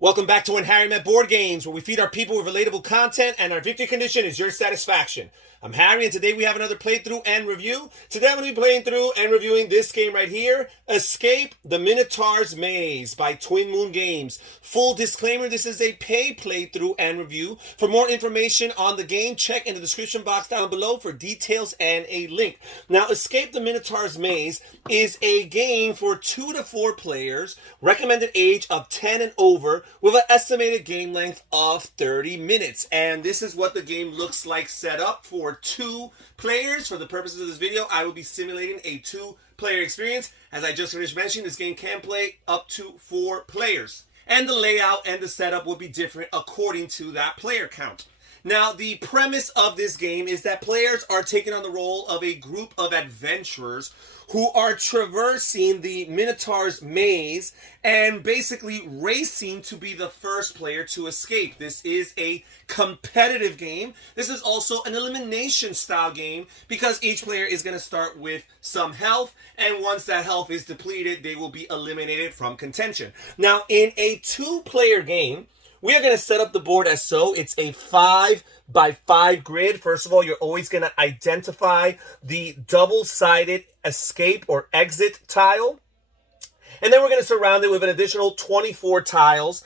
Welcome back to When Harry Met Board Games, where we feed our people with relatable content and our victory condition is your satisfaction. I'm Harry, and today we have another playthrough and review. Today I'm going to be playing through and reviewing this game right here, Escape the Minotaur's Maze by Twin Moon Games. Full disclaimer, this is a paid playthrough and review. For more information on the game, check in the description box down below for details and a link. Now, Escape the Minotaur's Maze is a game for 2 to 4 players, recommended age of 10 and over, with an estimated game length of 30 minutes. And this is what the game looks like set up for 2 players. For the purposes of this video, I will be simulating a 2-player experience. As I just finished mentioning, this game can play up to 4 players. And the layout and the setup will be different according to that player count. Now, the premise of this game is that players are taking on the role of a group of adventurers who are traversing the Minotaur's maze and basically racing to be the first player to escape. This is a competitive game. This is also an elimination style game because each player is going to start with some health, and once that health is depleted, they will be eliminated from contention. Now, in a 2-player game, we are going to set up the board as so. It's a 5x5 grid. First of all, you're always going to identify the double-sided escape or exit tile. And then we're going to surround it with an additional 24 tiles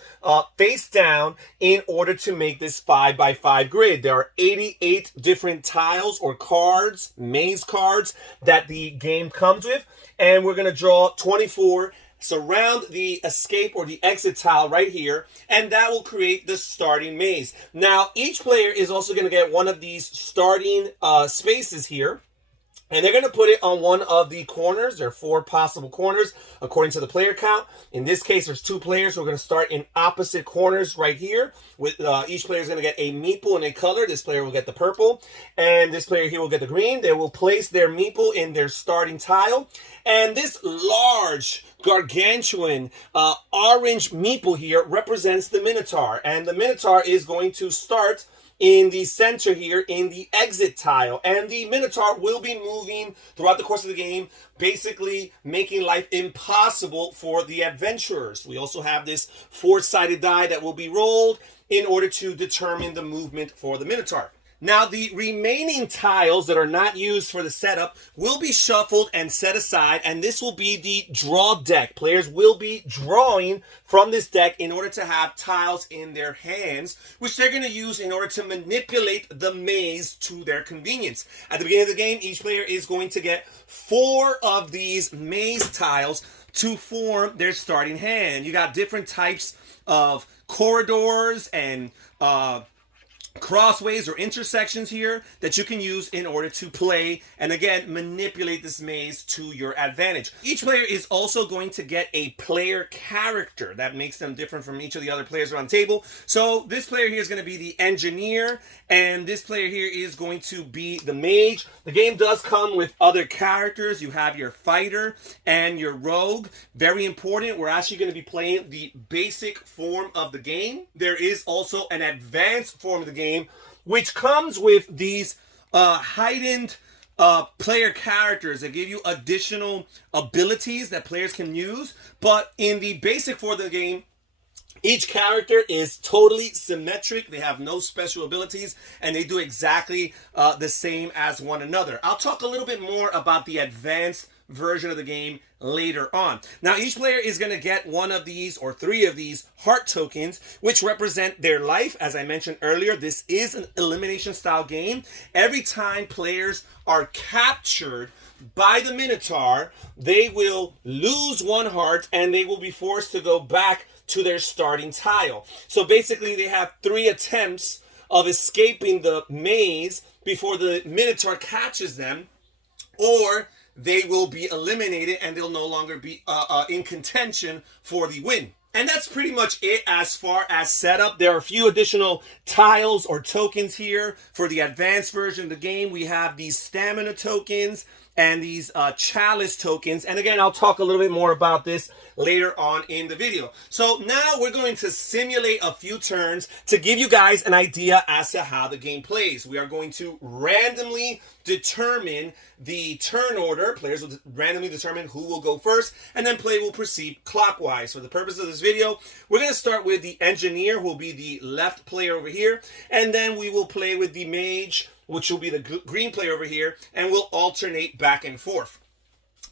face down in order to make this 5x5 grid. There are 88 different tiles or cards, maze cards, that the game comes with. And we're going to draw 24, surround the escape or the exit tile right here, and that will create the starting maze. Now, each player is also going to get one of these starting spaces here, and they're going to put it on one of the corners. There are 4 possible corners according to the player count. In this case, there's 2 players. We're going to start in opposite corners right here. With each player is going to get a meeple in a color. This player will get the purple, and this player here will get the green. They will place their meeple in their starting tile, and this large, gargantuan orange meeple here represents the Minotaur, and the Minotaur is going to start in the center here in the exit tile, and the Minotaur will be moving throughout the course of the game, basically making life impossible for the adventurers. We also have this 4-sided die that will be rolled in order to determine the movement for the Minotaur. Now, the remaining tiles that are not used for the setup will be shuffled and set aside, and this will be the draw deck. Players will be drawing from this deck in order to have tiles in their hands, which they're going to use in order to manipulate the maze to their convenience. At the beginning of the game, each player is going to get 4 of these maze tiles to form their starting hand. You got different types of corridors and crossways or intersections here that you can use in order to play and again manipulate this maze to your advantage. Each player is also going to get a player character that makes them different from each of the other players around the table. So this player here is going to be the engineer, and this player here is going to be the mage. The game does come with other characters. You have your fighter and your rogue. Very important. We're actually going to be playing the basic form of the game. There is also an advanced form of the game, which comes with these heightened player characters that give you additional abilities that players can use. But in the basic form of the game, each character is totally symmetric. They have no special abilities, and they do exactly the same as one another. I'll talk a little bit more about the advanced version of the game later on. Now, each player is going to get one of these or 3 of these heart tokens, which represent their life. As I mentioned earlier, this is an elimination style game. Every time players are captured by the Minotaur, they will lose 1 heart, and they will be forced to go back to their starting tile. So basically, they have 3 attempts of escaping the maze before the Minotaur catches them, or they will be eliminated and they'll no longer be in contention for the win. And that's pretty much it as far as setup. There are a few additional tiles or tokens here for the advanced version of the game. We have these stamina tokens, and these Chalice tokens. And again, I'll talk a little bit more about this later on in the video. So now we're going to simulate a few turns to give you guys an idea as to how the game plays. We are going to randomly determine the turn order. Players will randomly determine who will go first, and then play will proceed clockwise. For the purpose of this video, we're going to start with the engineer, who will be the left player over here, and then we will play with the mage, which will be the green player over here, and we'll alternate back and forth.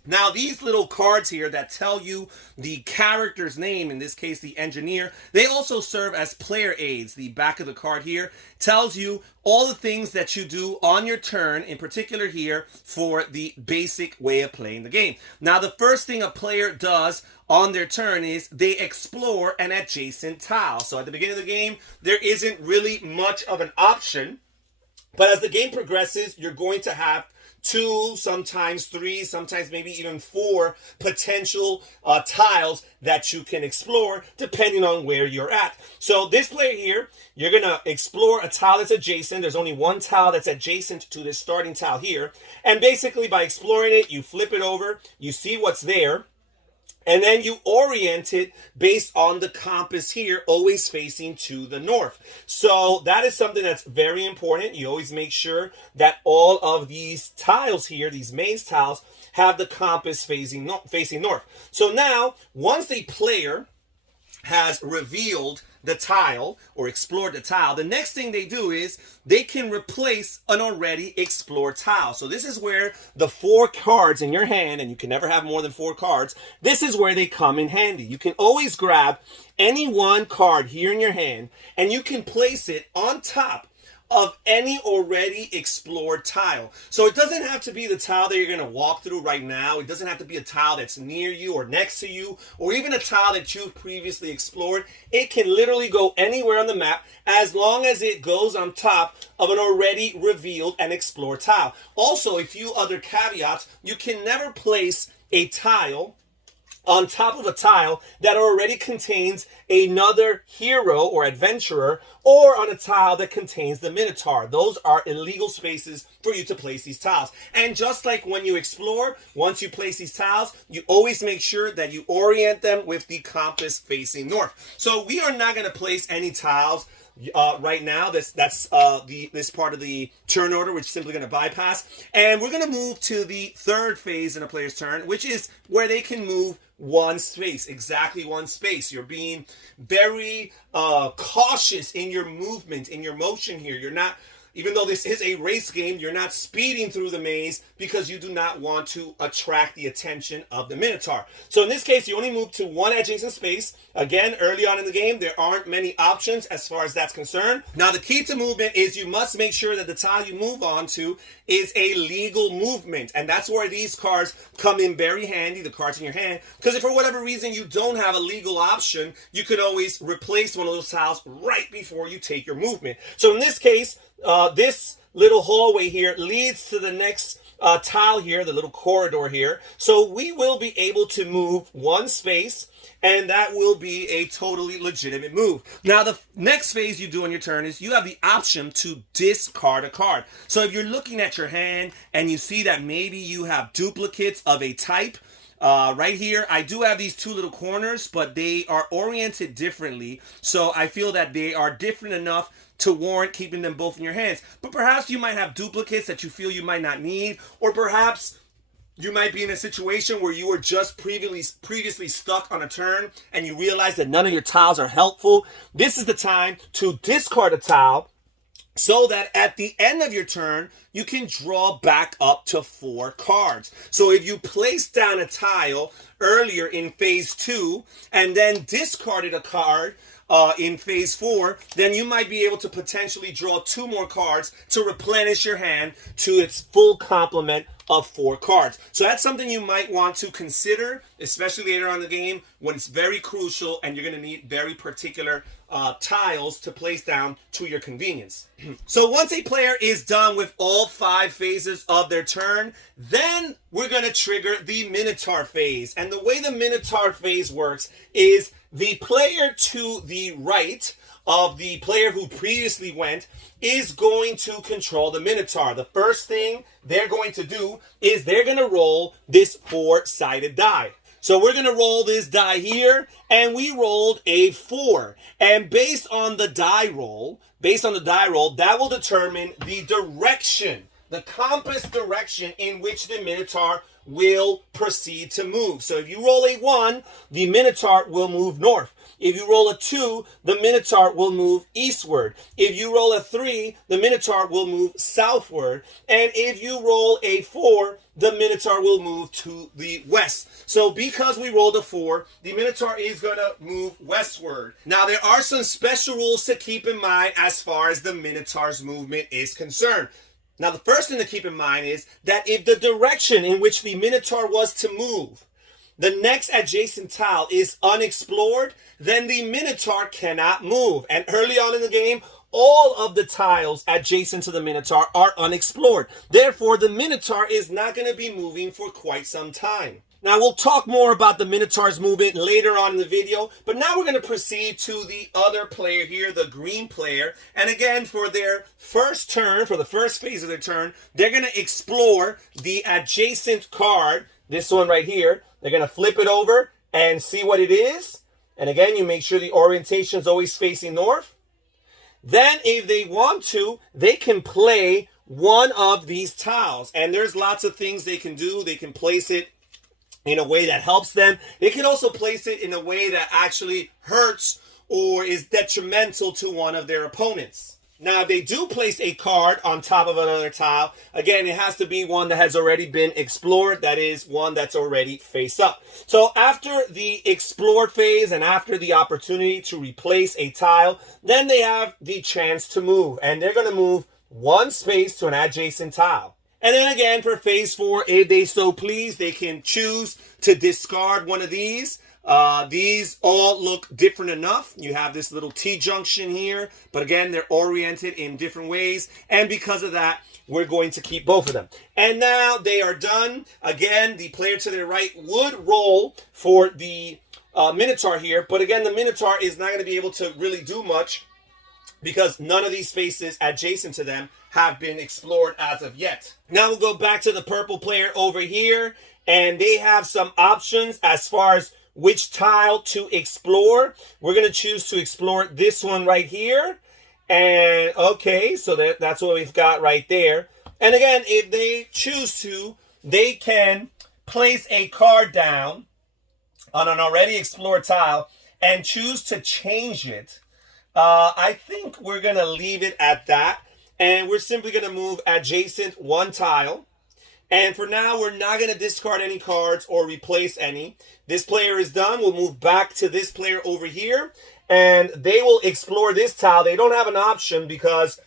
Now, these little cards here that tell you the character's name, in this case the engineer, they also serve as player aids. The back of the card here tells you all the things that you do on your turn, in particular here for the basic way of playing the game. Now, the first thing a player does on their turn is they explore an adjacent tile. So at the beginning of the game, there isn't really much of an option, but as the game progresses, you're going to have 2, sometimes 3, sometimes maybe even 4 potential tiles that you can explore depending on where you're at. So this player here, you're going to explore a tile that's adjacent. There's only one tile that's adjacent to this starting tile here. And basically by exploring it, you flip it over, you see what's there, and then you orient it based on the compass here, always facing to the north. So that is something that's very important. You always make sure that all of these tiles here, these maze tiles, have the compass facing north. So now, once the player has revealed the tile or explored the tile, the next thing they do is they can replace an already explored tile. So this is where the 4 cards in your hand, and you can never have more than 4 cards, this is where they come in handy. You can always grab any one card here in your hand and you can place it on top of any already explored tile. So it doesn't have to be the tile that you're going to walk through right now. It doesn't have to be a tile that's near you or next to you, or even a tile that you've previously explored. It can literally go anywhere on the map as long as it goes on top of an already revealed and explored tile. Also, a few other caveats: you can never place a tile on top of a tile that already contains another hero or adventurer, or on a tile that contains the Minotaur. Those are illegal spaces for you to place these tiles. And just like when you explore, once you place these tiles, you always make sure that you orient them with the compass facing north. So we are not going to place any tiles right now. This part of the turn order, which is simply going to bypass. And we're going to move to the third phase in a player's turn, which is where they can move one space, exactly one space. You're being very cautious in your movement, in your motion here. You're not, even though this is a race game, you're not speeding through the maze because you do not want to attract the attention of the Minotaur. So in this case, you only move to one adjacent space. Again, early on in the game, there aren't many options as far as that's concerned. Now, the key to movement is you must make sure that the tile you move on to is a legal movement. And that's where these cards come in very handy, the cards in your hand. Because if for whatever reason you don't have a legal option, you can always replace one of those tiles right before you take your movement. So in this case, this little hallway here leads to the next tile here, the little corridor here. So we will be able to move one space, and that will be a totally legitimate move. Now, the next phase you do on your turn is you have the option to discard a card. So if you're looking at your hand and you see that maybe you have duplicates of a type, right here, I do have these 2 little corners, but they are oriented differently. So I feel that they are different enough to warrant keeping them both in your hands. But perhaps you might have duplicates that you feel you might not need, or perhaps you might be in a situation where you were just previously stuck on a turn and you realize that none of your tiles are helpful. This is the time to discard a tile so that at the end of your turn, you can draw back up to 4 cards. So if you placed down a tile earlier in phase 2 and then discarded a card in phase 4, then you might be able to potentially draw 2 more cards to replenish your hand to its full complement of 4 cards. So that's something you might want to consider, especially later on in the game when it's very crucial and you're going to need very particular tiles to place down to your convenience. So once a player is done with all 5 phases of their turn, then we're going to trigger the Minotaur phase. And the way the Minotaur phase works is the player to the right of the player who previously went is going to control the Minotaur. The first thing they're going to do is they're going to roll this 4-sided die. So we're going to roll this die here, and we rolled a 4. And based on the die roll, that will determine the direction, the compass direction in which the Minotaur will proceed to move. So if you roll a 1, the Minotaur will move north. If you roll a 2, the Minotaur will move eastward. If you roll a 3, the Minotaur will move southward. And if you roll a 4, the Minotaur will move to the west. So because we rolled a 4, the Minotaur is going to move westward. Now, there are some special rules to keep in mind as far as the Minotaur's movement is concerned. Now, the first thing to keep in mind is that if the direction in which the Minotaur was to move, the next adjacent tile is unexplored, then the Minotaur cannot move. And early on in the game, all of the tiles adjacent to the Minotaur are unexplored. Therefore, the Minotaur is not going to be moving for quite some time. Now, we'll talk more about the Minotaur's movement later on in the video, but now we're going to proceed to the other player here, the green player. And again, for their first turn, for the first phase of their turn, they're going to explore the adjacent card, this one right here. They're going to flip it over and see what it is. And again, you make sure the orientation is always facing north. Then, if they want to, they can play one of these tiles. And there's lots of things they can do. They can place it in a way that helps them. They can also place it in a way that actually hurts or is detrimental to one of their opponents. Now, if they do place a card on top of another tile, again, it has to be one that has already been explored. That is one that's already face up. So after the explored phase and after the opportunity to replace a tile, then they have the chance to move. And they're going to move one space to an adjacent tile. And then again, for phase 4, if they so please, they can choose to discard one of these. These all look different enough. You have this little T-junction here, but again, they're oriented in different ways. And because of that, we're going to keep both of them. And now they are done. Again, the player to their right would roll for the Minotaur here. But again, the Minotaur is not going to be able to really do much because none of these spaces adjacent to them have been explored as of yet. Now we'll go back to the purple player over here, and they have some options as far as which tile to explore. We're going to choose to explore this one right here. And okay, so that's what we've got right there. And again, if they choose to, they can place a card down on an already explored tile and choose to change it. I think we're going to leave it at that. And we're simply going to move adjacent one tile. And for now, we're not going to discard any cards or replace any. This player is done. We'll move back to this player over here. And they will explore this tile. They don't have an option because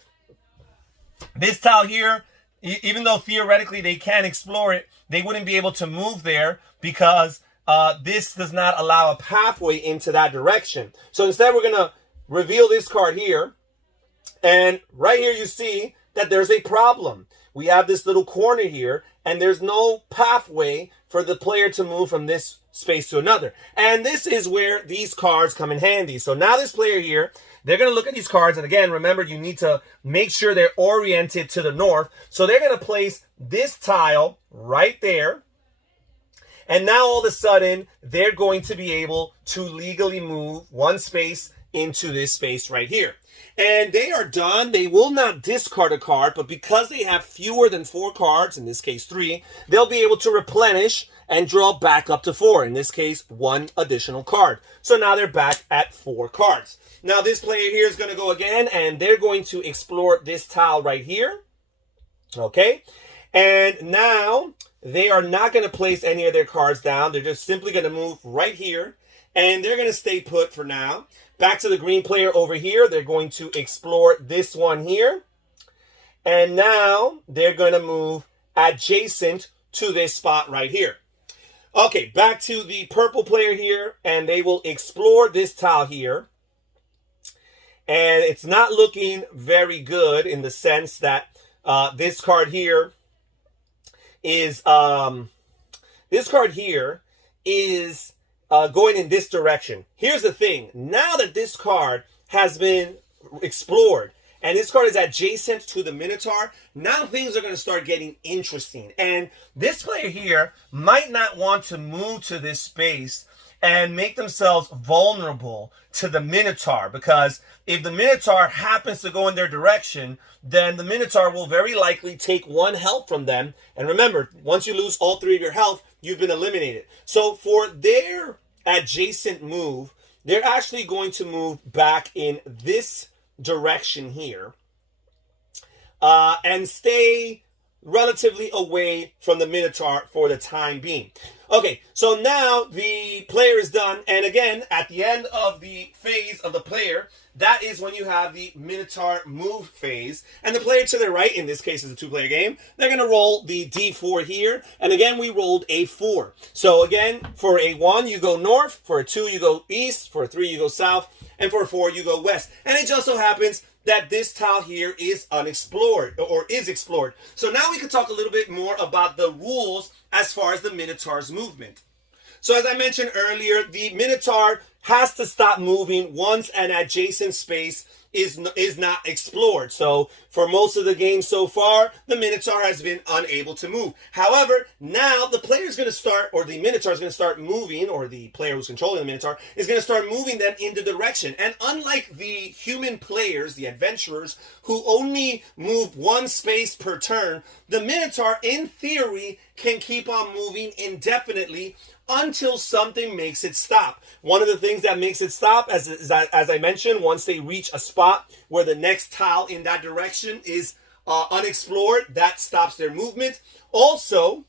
this tile here, even though theoretically they can explore it, they wouldn't be able to move there because this does not allow a pathway into that direction. So instead, we're going to reveal this card here. And right here, you see that there's a problem. We have this little corner here, and there's no pathway for the player to move from this space to another. And this is where these cards come in handy. So now this player here, they're going to look at these cards. And again, remember, you need to make sure they're oriented to the north. So they're going to place this tile right there. And now all of a sudden, they're going to be able to legally move one space into this space right here. And they are done. They will not discard a card, but because they have fewer than 4 cards, in this case 3, they'll be able to replenish and draw back up to 4, in this case 1 additional card. So now they're back at 4 cards. Now this player here is going to go again, and they're going to explore this tile right here. Okay, and now they are not going to place any of their cards down. They're just simply going to move right here, and they're going to stay put for now. Back to the green player over here. They're going to explore this one here. And now they're going to move adjacent to this spot right here. Okay, back to the purple player here. And they will explore this tile here. And it's not looking very good in the sense that this card here is going in this direction. Here's the thing. Now that this card has been explored, and this card is adjacent to the Minotaur, now things are going to start getting interesting. And this player here might not want to move to this space and make themselves vulnerable to the Minotaur, because if the Minotaur happens to go in their direction, then the Minotaur will very likely take 1 health from them. And remember, once you lose all 3 of your health, you've been eliminated. So for their adjacent move, they're actually going to move back in this direction here and stay relatively away from the Minotaur for the time being. Okay, so now the player is done, and again, at the end of the phase of the player, that is when you have the Minotaur move phase, and the player to the right, in this case is a 2-player game, they're going to roll the d4 here, and again, we rolled a 4. So again, for a 1, you go north, for a 2, you go east, for a 3, you go south, and for a 4, you go west. And it just so happens that this tile here is unexplored, or is explored. So now we can talk a little bit more about the rules as far as the Minotaur's movement. So as I mentioned earlier, the Minotaur has to stop moving once an adjacent space is not explored. So for most of the game so far, the Minotaur has been unable to move. However, now the player is going to start, or the Minotaur is going to start moving, or the player who's controlling the Minotaur is going to start moving them in the direction. And unlike the human players, the adventurers, who only move 1 space per turn, the Minotaur, in theory, can keep on moving indefinitely until something makes it stop. One of the things that makes it stop, as I mentioned, once they reach a spot where the next tile in that direction is unexplored, that stops their movement. Also,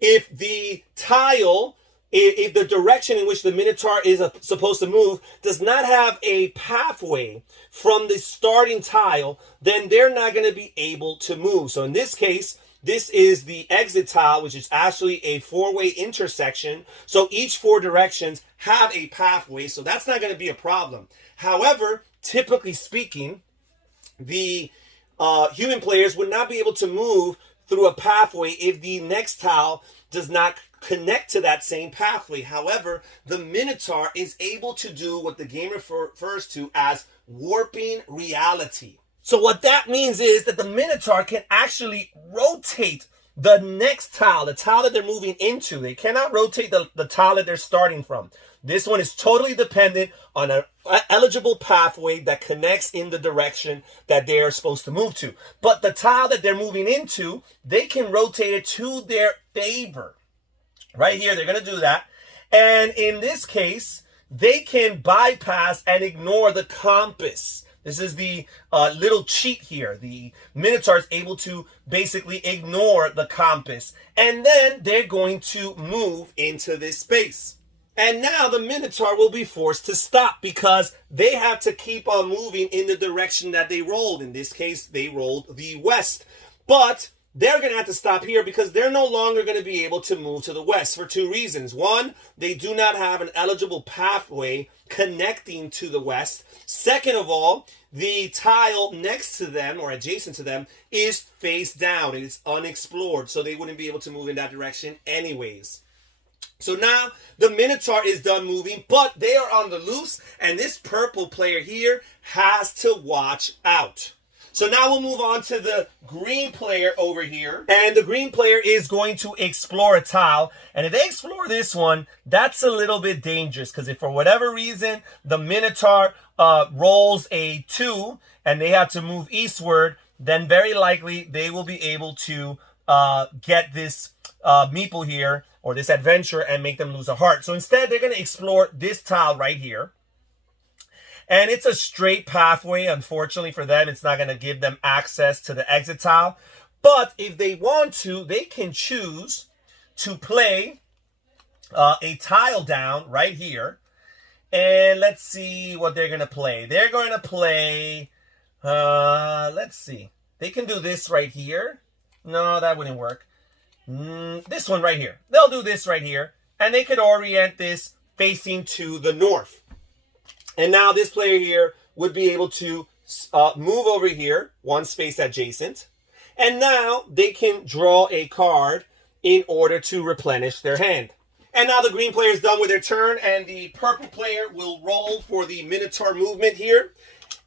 if the tile, if the direction in which the Minotaur is supposed to move does not have a pathway from the starting tile, then they're not going to be able to move. So in this case, this is the exit tile, which is actually a 4-way intersection. So each 4 directions have a pathway, so that's not going to be a problem. However, typically speaking, the human players would not be able to move through a pathway if the next tile does not connect to that same pathway. However, the Minotaur is able to do what the game refers to as warping reality. So what that means is that the Minotaur can actually rotate the next tile, the tile that they're moving into. They cannot rotate the tile that they're starting from. This one is totally dependent on an eligible pathway that connects in the direction that they are supposed to move to. But the tile that they're moving into, they can rotate it to their favor. Right here, they're going to do that. And in this case, they can bypass and ignore the compass. This is the little cheat here. The Minotaur is able to basically ignore the compass. And then they're going to move into this space. And now the Minotaur will be forced to stop because they have to keep on moving in the direction that they rolled. In this case, they rolled the west. But they're going to have to stop here because they're no longer going to be able to move to the west for 2 reasons. One, they do not have an eligible pathway connecting to the west. Second of all, the tile next to them or adjacent to them is face down and it's unexplored, so they wouldn't be able to move in that direction anyways. So now the Minotaur is done moving, but they are on the loose, and this purple player here has to watch out. So now we'll move on to the green player over here. And the green player is going to explore a tile. And if they explore this one, that's a little bit dangerous because if for whatever reason the Minotaur rolls a 2 and they have to move eastward, then very likely they will be able to get this meeple here or this adventure and make them lose a heart. So instead, they're going to explore this tile right here. And it's a straight pathway. Unfortunately for them, it's not going to give them access to the exit tile. But if they want to, they can choose to play a tile down right here. And let's see what they're going to play. They're going to play, let's see. They can do this right here. No, that wouldn't work. This one right here. They'll do this right here. And they could orient this facing to the north. And now this player here would be able to move over here, 1 space adjacent. And now they can draw a card in order to replenish their hand. And now the green player is done with their turn, and the purple player will roll for the Minotaur movement here.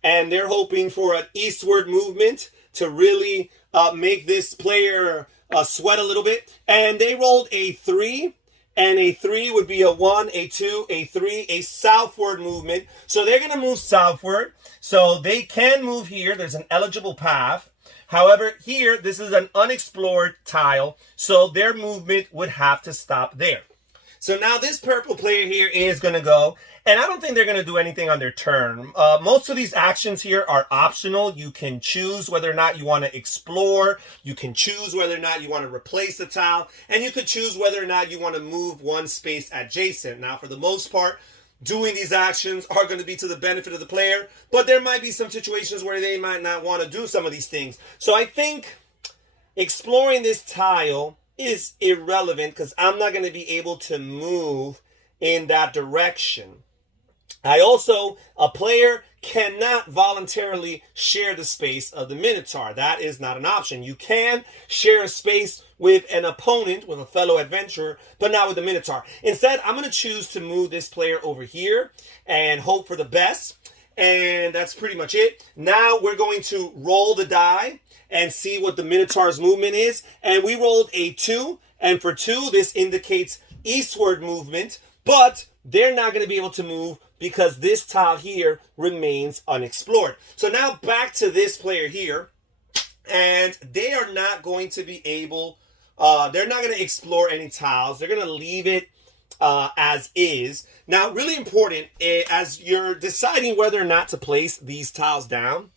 And they're hoping for an eastward movement to really make this player sweat a little bit. And they rolled a 3. And a 3 would be a 1, a 2, a 3, a southward movement. So they're going to move southward. So they can move here. There's an eligible path. However, here, this is an unexplored tile. So their movement would have to stop there. So now this purple player here is going to go, and I don't think they're going to do anything on their turn. Most of these actions here are optional. You can choose whether or not you want to explore. You can choose whether or not you want to replace the tile. And you could choose whether or not you want to move one space adjacent. Now, for the most part, doing these actions are going to be to the benefit of the player. But there might be some situations where they might not want to do some of these things. So I think exploring this tile is irrelevant because I'm not going to be able to move in that direction. A player cannot voluntarily share the space of the Minotaur. That is not an option. You can share a space with an opponent, with a fellow adventurer, but not with the Minotaur. Instead, I'm going to choose to move this player over here and hope for the best. And that's pretty much it. Now we're going to roll the die and see what the Minotaur's movement is. And we rolled a 2. And for 2, this indicates eastward movement. But they're not going to be able to move because this tile here remains unexplored. So now back to this player here. And they are not going to be able, they're not going to explore any tiles. They're going to leave it as is. Now, really important, as you're deciding whether or not to place these tiles down,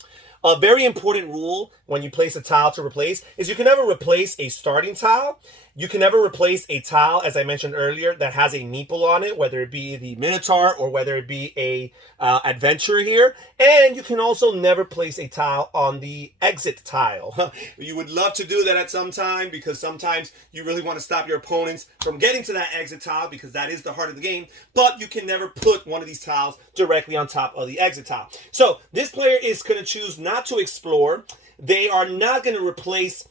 a very important rule when you place a tile to replace is you can never replace a starting tile. You can never replace a tile, as I mentioned earlier, that has a meeple on it, whether it be the Minotaur or whether it be a adventurer here. And you can also never place a tile on the exit tile. You would love to do that at some time because sometimes you really want to stop your opponents from getting to that exit tile because that is the heart of the game. But you can never put one of these tiles directly on top of the exit tile. So this player is going to choose not to explore. They are not going to replace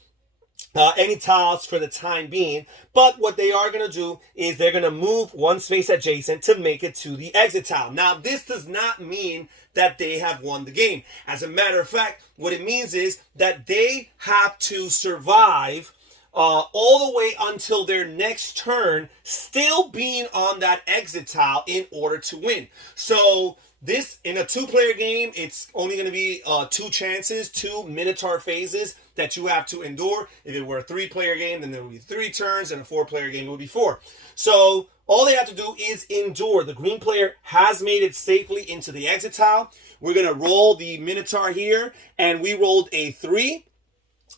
any tiles for the time being, but what they are going to do is they're going to move one space adjacent to make it to the exit tile. Now, this does not mean that they have won the game. As a matter of fact, what it means is that they have to survive all the way until their next turn, still being on that exit tile in order to win. So this, in a 2-player game, it's only going to be 2 chances, 2 Minotaur phases that you have to endure. If it were a 3-player game, then there would be 3 turns, and a 4-player game would be 4. So all they have to do is endure. The green player has made it safely into the exit tile. We're going to roll the Minotaur here, and we rolled a 3.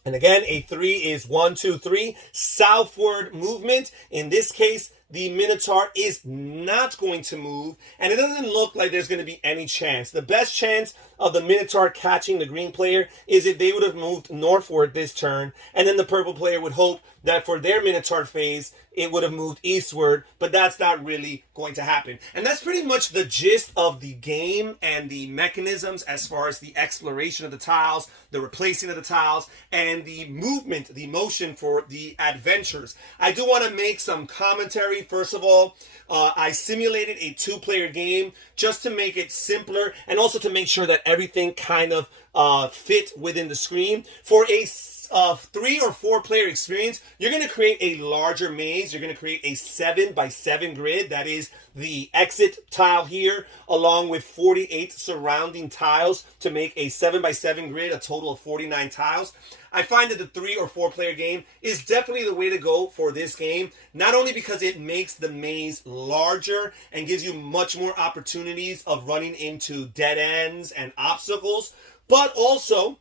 And again, a 3 is 1, 2, 3. Southward movement. In this case, the Minotaur is not going to move, and it doesn't look like there's going to be any chance. The best chance of the Minotaur catching the green player is if they would have moved northward this turn, and then the purple player would hope that for their Minotaur phase, it would have moved eastward, but that's not really going to happen. And that's pretty much the gist of the game and the mechanisms as far as the exploration of the tiles, the replacing of the tiles, and the movement, the motion for the adventures. I do want to make some commentary. First of all, I simulated a 2-player game just to make it simpler and also to make sure that everything kind of fit within the screen. For a 3 or 4 player experience, you're going to create a larger maze. You're going to create a 7x7 grid. That is the exit tile here, along with 48 surrounding tiles to make a 7x7 grid, a total of 49 tiles. I find that the 3 or 4 player game is definitely the way to go for this game, not only because it makes the maze larger and gives you much more opportunities of running into dead ends and obstacles, but also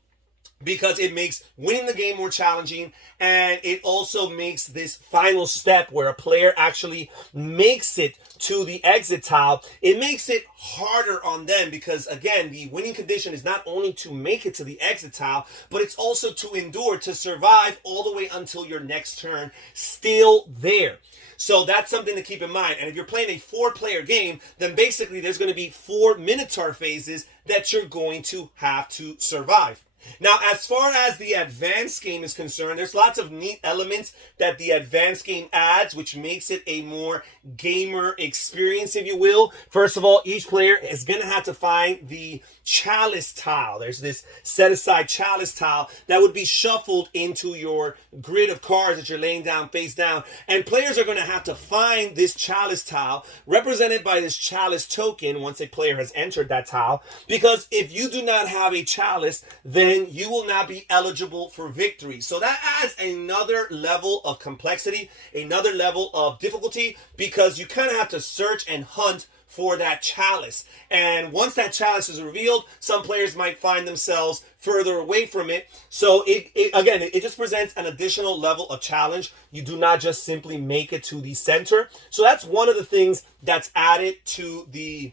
because it makes winning the game more challenging, and it also makes this final step where a player actually makes it to the exit tile, it makes it harder on them because, again, the winning condition is not only to make it to the exit tile, but it's also to endure, to survive all the way until your next turn still there. So that's something to keep in mind. And if you're playing a 4-player game, then basically there's going to be 4 Minotaur phases that you're going to have to survive. Now, as far as the advanced game is concerned, there's lots of neat elements that the advanced game adds, which makes it a more gamer experience, if you will. First of all, each player is going to have to find the Chalice Tile. There's this set-aside Chalice Tile that would be shuffled into your grid of cards that you're laying down face down. And players are going to have to find this Chalice Tile, represented by this Chalice token, once a player has entered that tile. Because if you do not have a Chalice, then you will not be eligible for victory. So that adds another level of complexity, another level of difficulty, because you kind of have to search and hunt for that chalice. And once that chalice is revealed, some players might find themselves further away from it. So it just presents an additional level of challenge. You do not just simply make it to the center. So that's one of the things that's added to the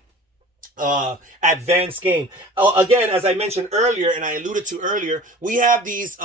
advanced game. Again, as I mentioned earlier, and I alluded to earlier, we have these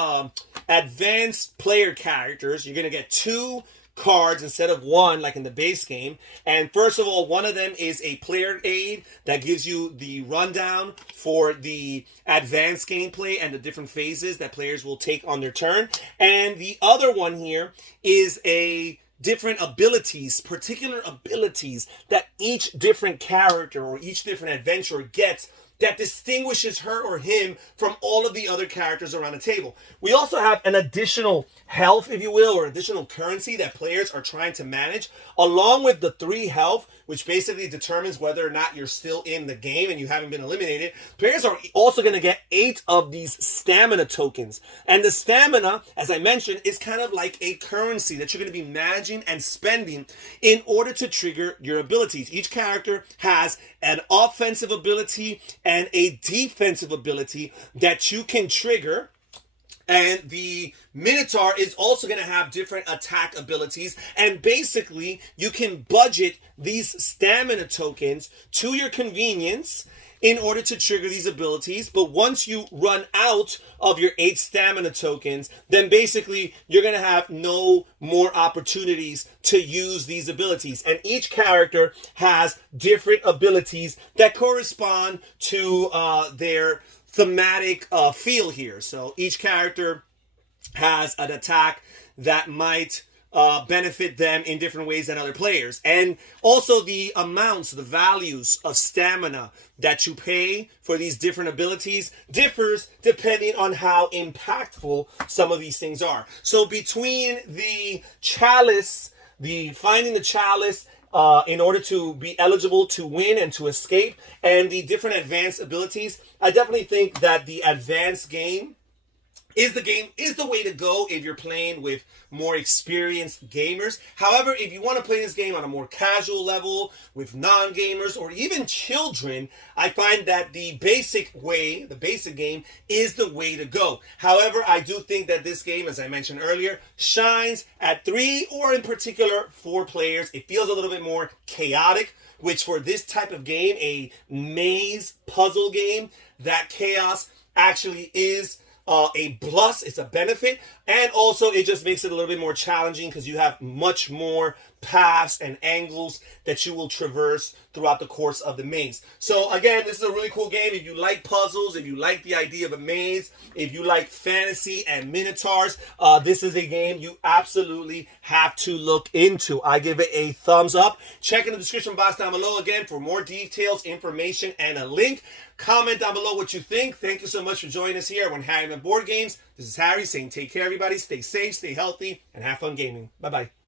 advanced player characters. You're going to get 2 cards instead of 1 like in the base game. And first of all, one of them is a player aid that gives you the rundown for the advanced gameplay and the different phases that players will take on their turn. And the other one here is a different abilities, particular abilities that each different character or each different adventurer gets that distinguishes her or him from all of the other characters around the table. We also have an additional health, if you will, or additional currency that players are trying to manage, along with the 3 health, which basically determines whether or not you're still in the game and you haven't been eliminated. Players are also going to get 8 of these stamina tokens. And the stamina, as I mentioned, is kind of like a currency that you're going to be managing and spending in order to trigger your abilities. Each character has an offensive ability and a defensive ability that you can trigger. And the Minotaur is also going to have different attack abilities. And basically, you can budget these stamina tokens to your convenience in order to trigger these abilities. But once you run out of your 8 stamina tokens, then basically you're going to have no more opportunities to use these abilities. And each character has different abilities that correspond to their thematic feel here. So each character has an attack that might benefit them in different ways than other players. And also the amounts, the values of stamina that you pay for these different abilities differs depending on how impactful some of these things are. So between the chalice, finding the chalice in order to be eligible to win and to escape, and the different advanced abilities, I definitely think that the advanced game is the way to go if you're playing with more experienced gamers. However, if you want to play this game on a more casual level with non-gamers or even children, I find that the basic game is the way to go. However, I do think that this game, as I mentioned earlier, shines at 3 or in particular 4 players. It feels a little bit more chaotic, which for this type of game, a maze puzzle game, that chaos actually is a plus. It's a benefit, and also it just makes it a little bit more challenging because you have much more paths and angles that you will traverse throughout the course of the maze. So again, this is a really cool game. If you like puzzles, if you like the idea of a maze, if you like fantasy and minotaurs, this is a game you absolutely have to look into. I give it a thumbs up. Check in the description box down below again for more details, information, and a link. Comment down below what you think. Thank you so much for joining us here on Harry and Board Games. This is Harry saying take care, everybody. Stay safe, stay healthy, and have fun gaming. Bye-bye.